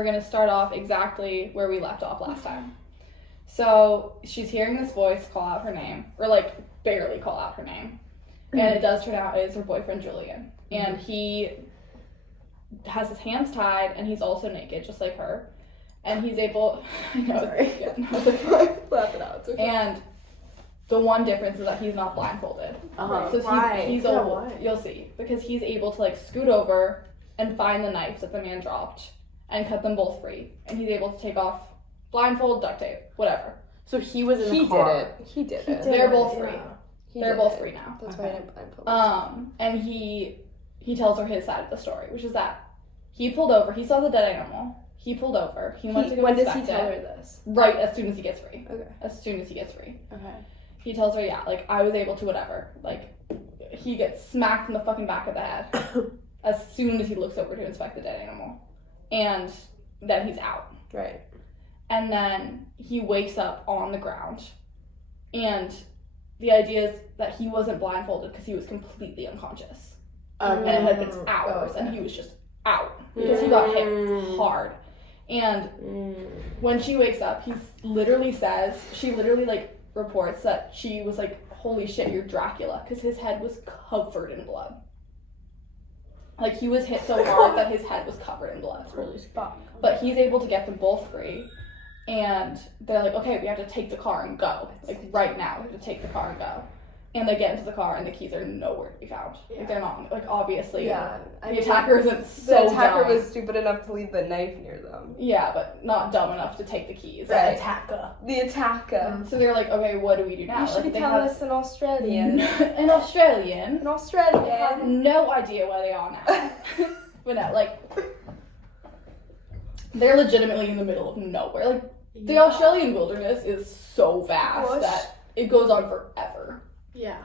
we're going to start off exactly where we left off last time. So she's hearing this voice call out her name, or like barely call out her name. And it does turn out it is her boyfriend, Julian. And he has his hands tied, and he's also naked, just like her. And he's able... I know, sorry. Yeah, no, it's okay. Laugh it out, it's okay. And the one difference is that he's not blindfolded. Uh-huh. So Why? he's able... You'll see. Because he's able to, like, scoot over and find the knife that the man dropped and cut them both free. And he's able to take off blindfold, duct tape, whatever. So he was in the car. He did it. They're both free. They're both free now. That's why I didn't blindfold. And he tells her his side of the story, which is that he pulled over. He saw the dead animal. He pulled over. He went to go When does inspect he tell it. her this? Right as soon as he gets free. Okay. As soon as he gets free. Okay. He tells her, yeah, like, I was able to whatever. Like, he gets smacked in the fucking back of the head as soon as he looks over to inspect the dead animal. And then he's out. Right. And then he wakes up on the ground. And the idea is that he wasn't blindfolded because he was completely unconscious. And it had been hours, and he was just out because he got hit hard. And when she wakes up, she literally like reports that she was like, holy shit, you're Dracula, because his head was covered in blood. Like, he was hit so hard that his head was covered in blood. But he's able to get them both free. And they're like, okay, we have to take the car and go. Like, right now, we have to take the car and go. And they get into the car, and the keys are nowhere to be found. Yeah. Like, they're not, like, obviously. Yeah. The attacker isn't so The attacker dumb. was stupid enough to leave the knife near them. Yeah, but not dumb enough to take the keys. The Right? attacker. The attacker. So they're like, okay, what do we do now? You should Like, be they telling have us in Australian. an Australian. An I have Australian. no idea where they are now. But no, like, they're legitimately in the middle of nowhere. Like, the Australian wilderness is so vast that it goes on forever. Yeah.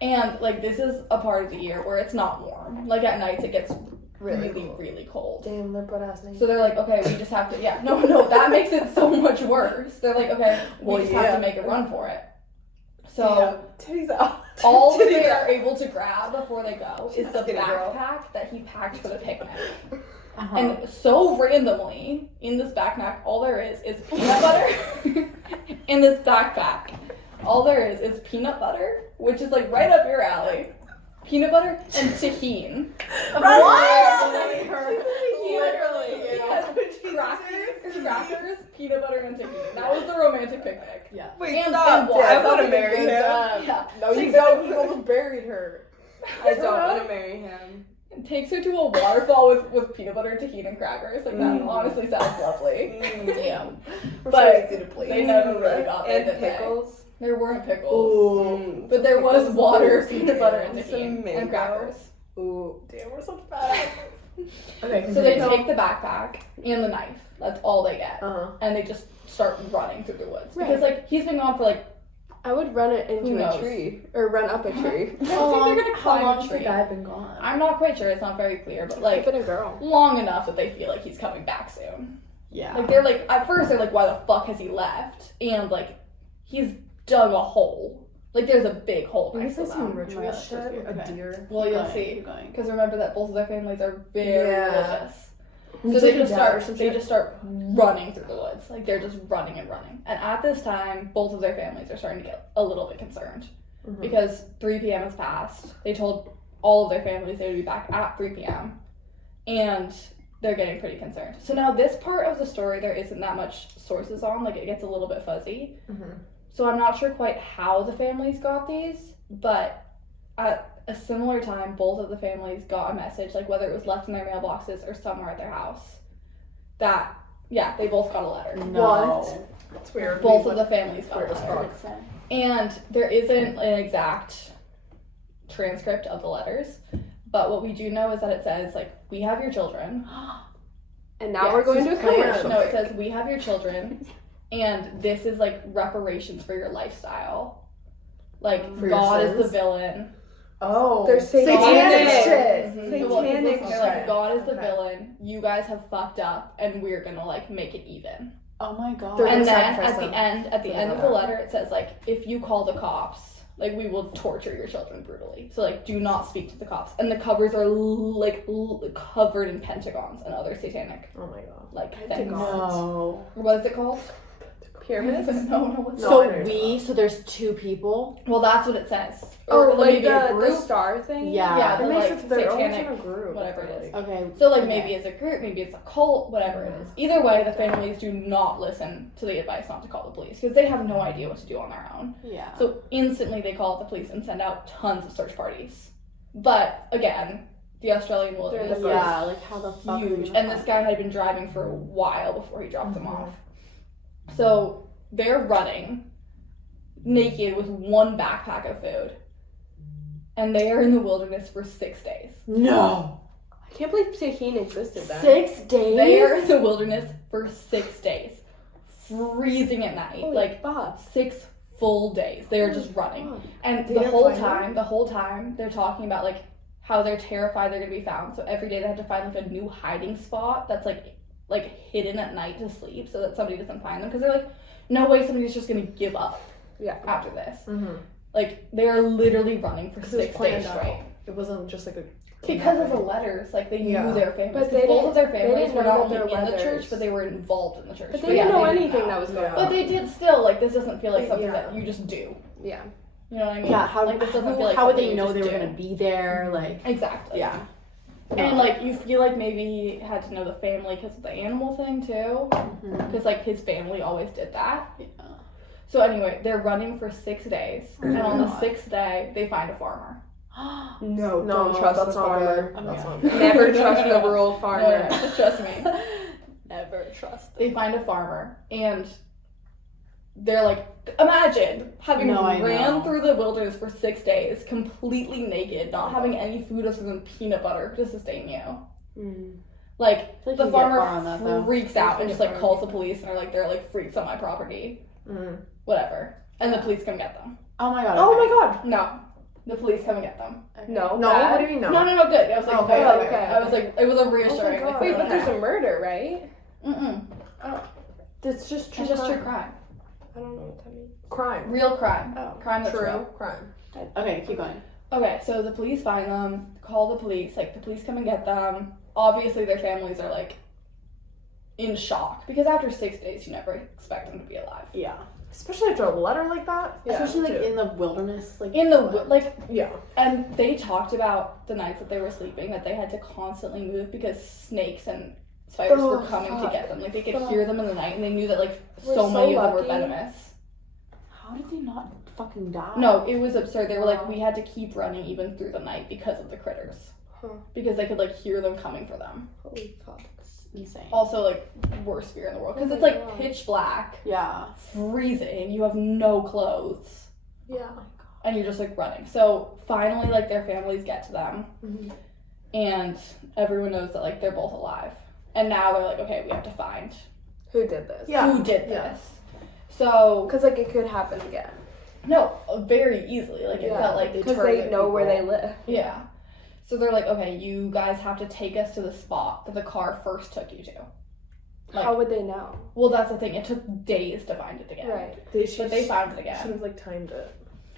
And, like, this is a part of the year where it's not warm. Like, at nights it gets really, really cold. Damn, they're butt ass naked. So they're like, okay, we just have to, no, that makes it so much worse. They're like, okay, we just have to make a run for it. So, titties out. all that Titties they out. are able to grab before they go is the Skinny girl. backpack that he packed for the picnic. And so randomly, in this backpack, all there is peanut butter. In this backpack, all there is peanut butter, which is like right up your alley. Peanut butter and tahini. Literally. Crackers, peanut butter, and tahini. That was the romantic picnic. Yeah. Wait, And stop. water. I want to Sounds like a marry good him. time. Yeah. No, you don't. You almost buried her. I don't want to marry him. Takes her to a waterfall with peanut butter, tahini, and crackers. Like, that honestly sounds lovely. Damn. But so easy to please. they never really got there, And did they? pickles. There weren't pickles. Ooh. But there was Pickles, water, some peanut butter, and some tahini, mango. and crackers. Ooh. Damn, we're so fast. Okay. So they take the backpack and the knife. That's all they get. And they just start running through the woods. Right. Because, like, he's been gone for, like, I would run it Who into knows? a tree or run up a tree. how How long long's the guy been gone? I'm not quite sure. It's not very clear. But, like, Been a girl. long enough that they feel like he's coming back soon. Yeah. Like, they're like, at first they're like, why the fuck has he left? And, like, he's dug a hole. Like, there's a big hole next to them. ritual shit, a deer. Well, Keep you'll going, see. keep going. Because remember that both of their families are very Yeah. religious. So It's they like a just dad or start some they shit. just start running through the woods. Like, they're just running and running. And at this time, both of their families are starting to get a little bit concerned. Because 3 p.m. has passed. They told all of their families they would be back at 3 p.m. And they're getting pretty concerned. So now this part of the story, there isn't that much sources on. Like, it gets a little bit fuzzy. So I'm not sure quite how the families got these, but at a similar time, both of the families got a message, like whether it was left in their mailboxes or somewhere at their house, that, yeah, they both got a letter. What? That's weird. Both of the families got a Weird as letter. fuck. And there isn't an exact transcript of the letters, but what we do know is that it says, like, we have your children. And now Yeah, we're going to a this is commercial. No, it says, we have your children, and this is, like, reparations for your lifestyle. Like, For your God is the sins? villain. Oh. They're satanic shit. Satanic. They're like, shit. God is the Okay. villain. You guys have fucked up, and we're gonna, like, make it even. Oh my god. They're And gonna then sacrifice at the them. end, of the letter, it says, like, if you call the cops, like, we will torture your children brutally. So, like, do not speak to the cops. And the covers are, like, covered in pentagons and other satanic, Oh my god. like, Pentagons. things. No. What is it called? Pyramids? no, what's No, So I know what you're so there's 2 people. Well, that's what it says. Oh, Or like maybe a the group. star thing? Yeah. Yeah, It the, makes like, sense. They're always in satanic, a group. whatever it is. Okay. So, like, okay. maybe it's a group, maybe it's a cult, whatever it is. Either way, the families do not listen to the advice not to call the police because they have no idea what to do on their own. Yeah. So instantly they call the police and send out tons of search parties. But again, the Australian wilderness yeah, like how the is fuck are we huge, gonna and this guy had been driving for a while before he dropped them off. So they're running naked with one backpack of food, and they are in the wilderness for 6 days. No. I can't believe Tahine existed then. 6 days? They are in the wilderness for 6 days, freezing at night, Holy like fuck. 6 full days. They are just running. And Did the they whole find time, they're talking about, like, how they're terrified they're gonna be found. So every day they have to find, like, a new hiding spot that's, like hidden at night to sleep so that somebody doesn't find them. Because they're like, no way somebody's just gonna give up Yeah. after this. Mm-hmm. Like, they are literally running for Because it was 6 planned days out. straight. It wasn't just like a. Because of the letters, like, they knew Yeah. their families. But 'Cause they both of their they families didn't were know not that only there in were the church, letters. but they were involved in the church. But they But didn't yeah, know they anything know. that was going Yeah. on. But they did still, like, this doesn't feel like something Yeah. that you just do. Yeah. You know what I mean? Yeah, how, like, this doesn't feel like how would something they you know just they were do. gonna be there? Like, Exactly. yeah. And, like, you feel like maybe he had to know the family because of the animal thing, too. Because, like, his family always did that. Yeah. So, anyway, they're running for 6 days. Oh and my on the God. 6th day, they find a farmer. No, No, don't trust that's the not farmer. good. Oh, That's yeah. not good. Never trust No, a rural farmer. No, just trust me. Never trust They find a farmer, and they're like, imagine having No, I ran know. through the wilderness for 6 days, completely naked, not having any food other than peanut butter to sustain you. Mm. Like, feel like the you can get farmer far on that, though. freaks You out can and get just, like, far. calls the police, and they're like, freaks on my property. Mm. Whatever. And the police come get them. Oh my god. Oh okay. my god. No. The police come and get them. No. No, bad? what do you mean no? No, good. I was like, Okay, okay. okay. I was like, it was a reassuring. God. like, Wait, but okay. there's a murder, right? Mm-mm. It's just true. It's just crime. true crime. I don't know what that means. Crime. Real crime. Oh. Crime that's True real. crime. Okay, keep going. Okay, so the police find them, call the police, like, the police come and get them. Obviously, their families are, like, in shock. Because after 6 days, you never expect them to be alive. Yeah. Especially after a letter like that. Yeah, Especially like too. in the wilderness, like In the, like, Yeah. and they talked about the nights that they were sleeping, that they had to constantly move because snakes and spiders were Oh, coming to fuck. get them. Like, they could Fuck. hear them in the night, and they knew that, like, We're so so many of them were lucky. venomous. How did they not fucking die? No, it was absurd. They were like, Wow. we had to keep running even through the night because of the critters. Huh. Because they could, like, hear them coming for them. Holy fuck. It's insane. Also, like, worst fear in the world. Because Oh it's, my like, God. pitch black, Yeah. freezing, you have no clothes, Yeah. and you're just, like, running. So, finally, like, their families get to them, Mhm. and everyone knows that, like, they're both alive. And now they're like, okay, we have to find Who did this? Yeah. who did Yeah. this. So, Because, like, it could happen again. no, very easily. Like, it felt like, Because they target know where they people. live. yeah. So they're like, okay, you guys have to take us to the spot that the car first took you to. Like, How would they know? well, that's the thing. It took days to find it again. Right. But they found it should again. have like timed it.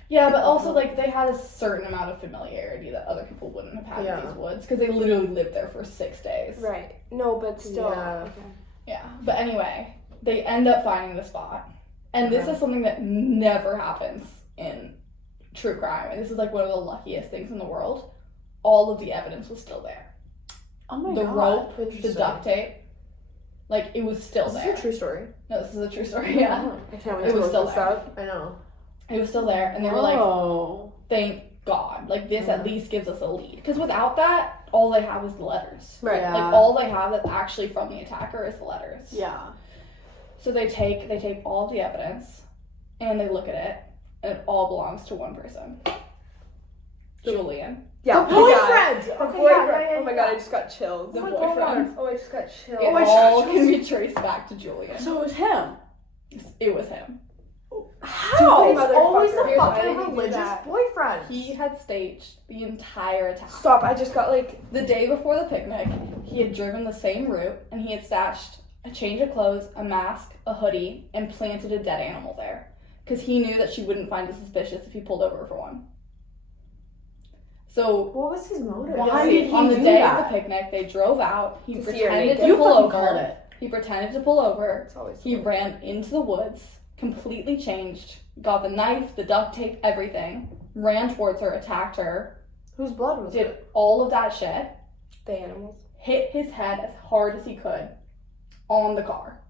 Yeah, but also, like, they had a certain amount of familiarity that other people wouldn't have had Yeah. in these woods because they literally lived there for 6 days. Right. No, but still. Yeah. Okay. Yeah. But anyway, they end up finding the spot. And this Okay. is something that never happens in true crime. And this is, like, one of the luckiest things in the world. All of the evidence was still there. Oh my The god. rope, the Interesting. duct tape, like, it was still Is there. this a true story? No, this is a true story, yeah. I can't wait It to was look still this there. up. I know. It was still there. And they were like, Oh. thank God. Like, this Mm-hmm. at least gives us a lead. Because without that, all they have is the letters. Right. Yeah. Like, all they have that's actually from the attacker is the letters. Yeah. So they take all of the evidence, and they look at it, and it all belongs to one person. Julian. Yeah. The boyfriend! The Okay, boyfriend. yeah, Oh my god, I just got chills. The my boyfriend. Oh, I just got chills. It my all gosh. can be traced back to Julian. So it was him. It was him. How? Stupid It's always the motherfucker. Why fucking did he do religious that? boyfriend. He had staged the entire attack. Stop, I just got like. The day before the picnic, he had driven the same route, and he had stashed a change of clothes, a mask, a hoodie, and planted a dead animal there. because he knew that she wouldn't find it suspicious if he pulled over for one. So What was his motive? Why did he on the do day that? of the picnic, they drove out. He To see her pretended naked? to You pull fucking called over. it. He pretended to pull over. It's always He ran into the woods, completely changed, got the knife, the duct tape, everything, ran towards her, attacked her, Whose blood was did it? all of that shit, the animals. hit his head as hard as he could on the car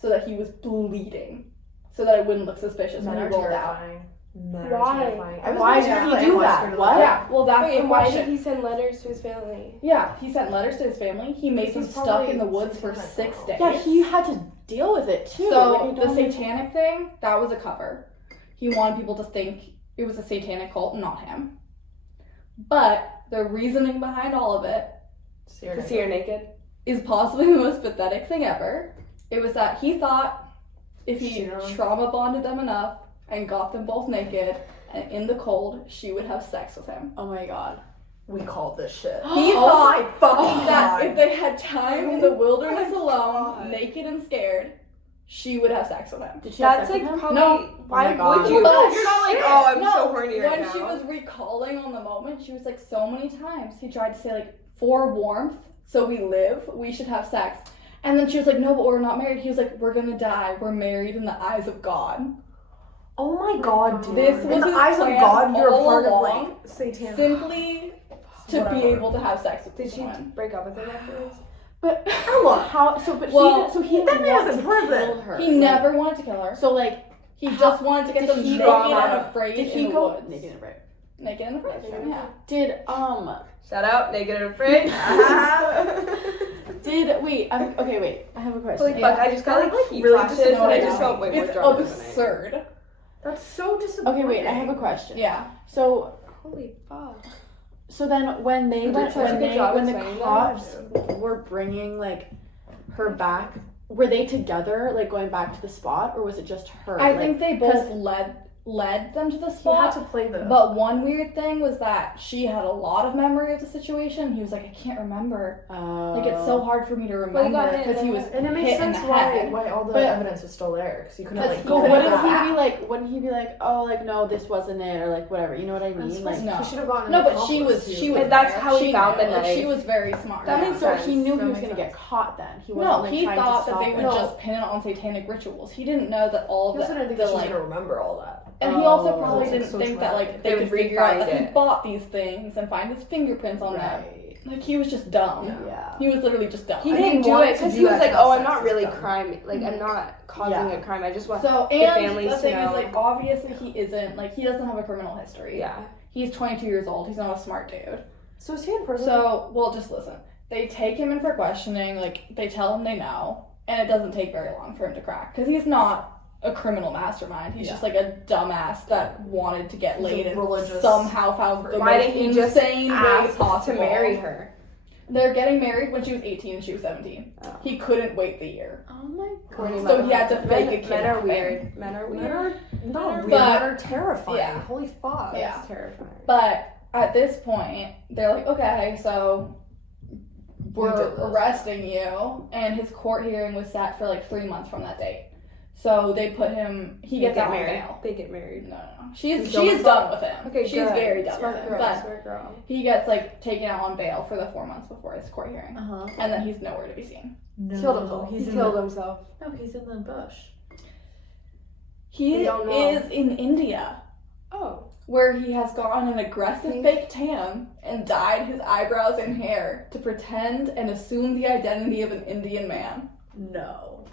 so that he was bleeding, so that it wouldn't look suspicious when Men he are rolled out. terrifying. Men are Why? terrifying. I was Why more did terrified he do in that? Western What? Life. Yeah, well, that's Wait, the and why question. did he send letters to his family? Yeah, he sent letters to his family. He made them This is stuck probably in the woods for satanic 6 though. days. Yeah, he had to deal with it too. So Like, you the don't- satanic thing, that was a cover. He wanted people to think it was a satanic cult, not him. But the reasoning behind all of it To see her naked? is possibly the most pathetic thing ever. It was that he thought if he Shoot her. trauma bonded them enough and got them both naked and in the cold, she would have sex with him. Oh my god. We called this shit. He Oh thought my fucking that god. if they had time in the wilderness Oh my alone, God. naked and scared, she would have sex with him. Did she have That's sex like with him? probably. No. Why Oh my God. would you? But You're not like, shit. oh, I'm No, so horny right when now. she was recalling on the moment, she was like, so many times he tried to say like, for warmth, so we live, we should have sex. And then she was like, no, but we're not married. He was like, we're gonna die. We're married in the eyes of God. Oh my god, dude. This In was the his eyes of plan God, you're a all part of along. like Satan. Simply to Whatever. be able to have sex with Did this she woman. break up with him afterwards? But Ella. how? So, but Well, he. So he that didn't man want was in to prison. kill her. He Like, never wanted to kill her. So like, He just wanted to get did them he naked go- and afraid did in he the go woods. naked and afraid? Naked and afraid. Naked and Yeah. Did Shout out, naked and afraid. did wait? Okay, wait. I have a question. Holy fuck, I just got like heat really flashes just and I annoyed just now. felt way more It's drunk than I am. absurd. That's so disappointing. Okay, wait. I have a question. Yeah. So Holy fuck. then when they You went did such a when good they job when the explaining that. cops were bringing like her back, were they together like going back to the spot, or was it just her? I Like, think they 'cause- both led them to the He had spot. to play the. But one weird thing was that she had a lot of memory of the situation. He was like, I can't remember. Like, it's so hard for me to Well, he remember got hit in because the he was head. and it makes hit in sense the why head. all the But- evidence was still there because you couldn't Because like he go But couldn't back. wouldn't back. he be like? Wouldn't he be like, oh, like no, this wasn't it, or like whatever? You know what I mean? Like, No. He should have gotten No, an but she accomplice was to- she was And that's there. how he She found knew. the Like, she knife. was very smart. That yeah. makes so sense. he knew That he was makes gonna sense. get caught. Then he wasn't No, like he trying thought to that they stop would it. No. just pin it on satanic rituals. He didn't know that all He of also didn't the think that she was like, gonna remember all that. and he also Oh. probably That's, like, didn't so think that like traumatic. they They would would figure out that refind he it. bought these things and find his fingerprints on them. Right. Like he was just dumb. Yeah. He was literally just dumb. He I didn't think do wanting it to because do he was that like, to oh, have I'm sex not is really dumb. crime. Like, I'm not causing Yeah. a crime. I just want So, the and families the to thing know. is, like, obviously he isn't, like, he doesn't have a criminal history. Yeah. He's 22 years old. He's not a smart dude. So is he in prison? So, well, just listen. They take him in for questioning, like, they tell him they know, and it doesn't take very long for him to crack. Because he's not a criminal mastermind. He's just, like, a dumbass that wanted to get He's a laid and religious somehow found the Why most didn't he just insane way ask to possible. marry her? They're getting married when she was 18 and she was 17. Oh. He couldn't wait the year. Oh my Corny So he had to motherfucker. fake Men- a kid Men are happen. weird. Men are Men weird. are not But- weird. Men are terrifying. yeah. Holy fuck. Yeah. That's terrifying. But at this point, they're like, okay, so We did we're this. arresting you. And his court hearing was set for like 3 months from that date. So they put him, he gets They out get on married. bail. They get married. No. She's He's done with done with him. Okay, She's good. very done Smart with him. girl. But Smart girl. he gets like taken out on bail for the 4 months before his court hearing. Uh huh. And then he's nowhere to be seen. No, Killed himself. He's He in killed the, himself. No, he's in the bush. He We don't know. is in India, Oh. where he has gotten an aggressive fake tan and dyed his eyebrows and hair to pretend and assume the identity of an Indian man. No.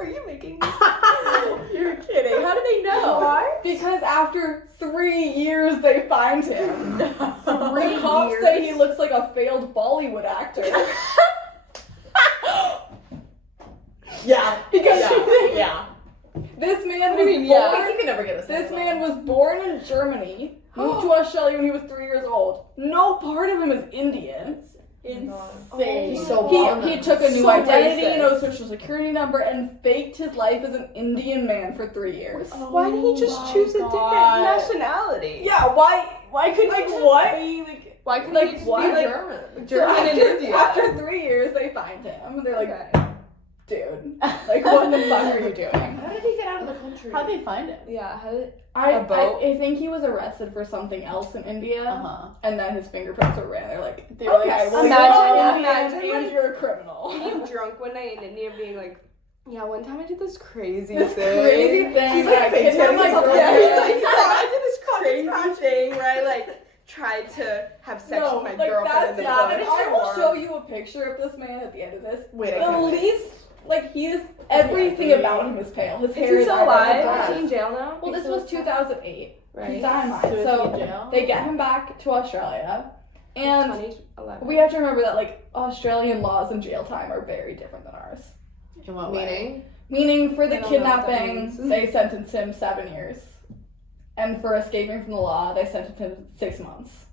Are you making this? You're kidding. How do they know? Why? Because after 3 years they find him. The 3 cops years? say he looks like a failed Bollywood actor. Yeah. Because Yeah. this man do you mean, was yeah? born. You can never get a This man was born in Germany, moved to Australia when he was 3 years old. No part of him is Indian. Insane. He's so He wrong. took a new So identity, racist. no social security number, and faked his life as an Indian man for 3 years. Why did he just my choose a God. different nationality? Yeah, why couldn't Like, he just what? be like Why couldn't Like he just what? be like German. German after, in India? After 3 years, they find him. They're like, Okay. dude, like what the fuck are you doing? How did he get out of the country? How'd they find him? Yeah, how did I boat? I think he was arrested for something else in India, and then his fingerprints were ran. They're like, They were okay, like, well, imagine, you're and you're a criminal. being drunk one night in India being like, yeah, one time I did this crazy This thing. crazy thing. He's like, I fake kidnapped my taking something. girlfriend. Yeah, he's like, I did this crazy thing where I like tried to have sex No, with my like girlfriend in the that's boat. I will show you a picture of this man at the end of this. Wait, I The can't wait. least, like he's everything about him is pale. His Is hair he is still eyebrows alive? are Is he in jail now? Well, this was 2008. Right. He's dynamite. So is he in So jail? they get him back to Australia, and 2011. we have to remember that like Australian laws and jail time are very different than ours. In what way? Meaning? Meaning for the I don't know what that kidnapping, means. they sentenced him 7 years, and for escaping from the law, they sentenced him 6 months.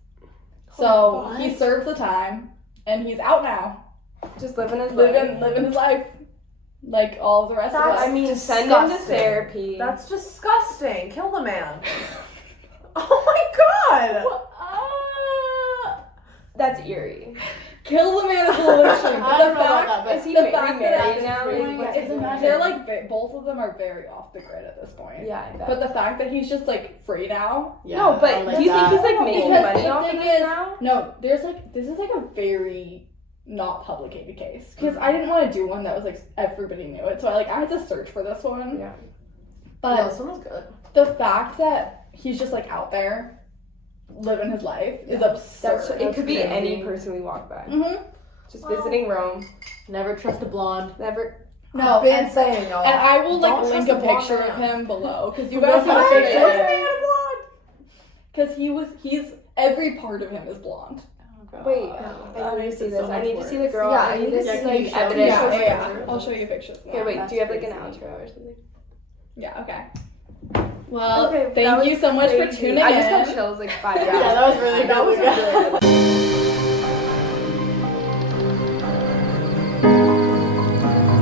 So he What? served the time, and he's out now, Just living his life. living his life, like all of the rest of That's- us. I mean, send him to disgusting. therapy. That's disgusting. Kill the man. Oh my god. That's eerie. Kill the man is a little extreme. I The don't know about fact- that, but Is he the married fact that now? at this Is point, he- it's imagine- they're like both of them are very off the grid at this point. Yeah, I bet. But the fact that he's just like free now. Yeah, no, I but don't like do you think that. he's like making Because money the off of thing this is- now? No, there's like this is like a very not publicated case because I didn't want to do one that was like everybody knew it, so I had to search for this one. Yeah. But No, this one was good. the fact that he's just like out there living his life is absurd. That's it. Could be crazy. any person we walk by. Mm-hmm. Just visiting Rome. Never trust a blonde. Never. No, Been and, saying, y'all. and I will like Don't link trust a a blonde picture of man. him below because you What? guys have a What's picture. the man blonde? Because he's every part of him is blonde. Wait, Oh, I need to see so this. I much need to see the worse. girl. Yeah, I need to yeah, see can like you show evidence. me? Yeah, of yeah, yeah. pictures. I'll show you pictures. Okay, wait. That's Do you have like an crazy. outro or something? Yeah, okay. Well, Okay, that thank was you so much for crazy. tuning in. I just got chills like 5 Yeah, that was really That was good. really good.